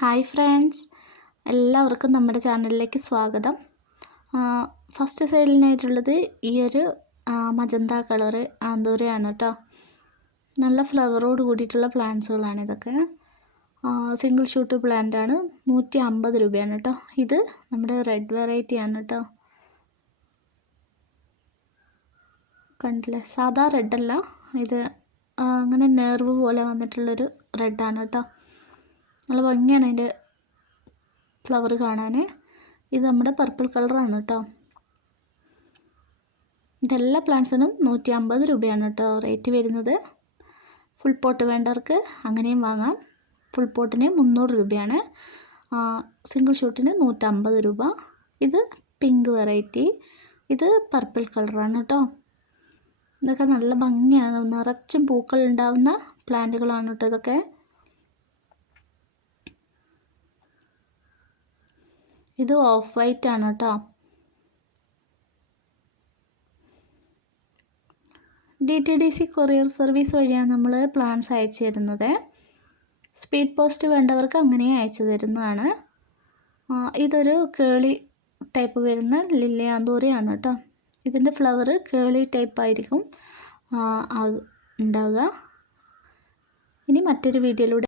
Hi friends. എല്ലാവർക്കും നമ്മുടെ ചാനലിലേക്ക് സ്വാഗതം. ഫസ്റ്റ് സെയിലിനായിട്ടുള്ളത് ഈ ഒരു മജന്ത കളറ് ആന്തൂരയാണ് കേട്ടോ നല്ല ഫ്ലവറോട് കൂടിയിട്ടുള്ള പ്ലാന്റ്സുകളാണ് ഇതൊക്കെ. സിംഗിൾ ഷൂട്ട് പ്ലാന്റ് ആണ്. നൂറ്റി അമ്പത് രൂപയാണ് കേട്ടോ ഇത് നമ്മുടെ റെഡ് വെറൈറ്റി ആണ് കേട്ടോ കണ്ടില്ലേ? സാധാ അല്ല. ഇത് അങ്ങനെ നെർവ് പോലെ വന്നിട്ടുള്ളൊരു റെഡാണ് കേട്ടോ നല്ല ഭംഗിയാണ് അതിന്റെ ഫ്ലവർ കാണാൻ. ഇത് നമ്മുടെ പർപ്പിൾ കളറാണ് കേട്ടോ. ഇതെല്ലാ പ്ലാന്റ്സിനും നൂറ്റി അമ്പത് രൂപയാണ് കേട്ടോ റേറ്റ് വരുന്നത്. ഫുൾ പോട്ട് വേണ്ടവർക്ക് അങ്ങനെയും വാങ്ങാം. ഫുൾ പോട്ടിന് മുന്നൂറ് രൂപയാണ്. സിംഗിൾ ഷൂട്ടിന് നൂറ്റമ്പത് രൂപ. ഇത് പിങ്ക് വെറൈറ്റി ഇത് പർപ്പിൾ കളറാണ് കേട്ടോ. ഇതൊക്കെ നല്ല ഭംഗിയാണ്. നിറച്ചും പൂക്കൾ ഉണ്ടാവുന്ന പ്ലാന്റുകളാണ് കേട്ടോ ഇതൊക്കെ. ഇത് ഓഫ് വൈറ്റ് ആണ് കേട്ടോ. D T D C courier service വഴിയാണ് നമ്മൾ പ്ലാൻസ് അയച്ചു തരുന്നത്. സ്പീഡ് പോസ്റ്റ് വേണ്ടവർക്ക് അങ്ങനെ അയച്ചു തരുന്നതാണ്. ഇതൊരു കേളി ടൈപ്പ് വരുന്ന ലില്ലയാന്തൂറിയാണ് കേട്ടോ. ഇതിന്റെ ഫ്ലവർ കേളി ടൈപ്പ് ആയിരിക്കും ഉണ്ടാവുക. ഇനി മറ്റൊരു വീഡിയോയിലൂടെ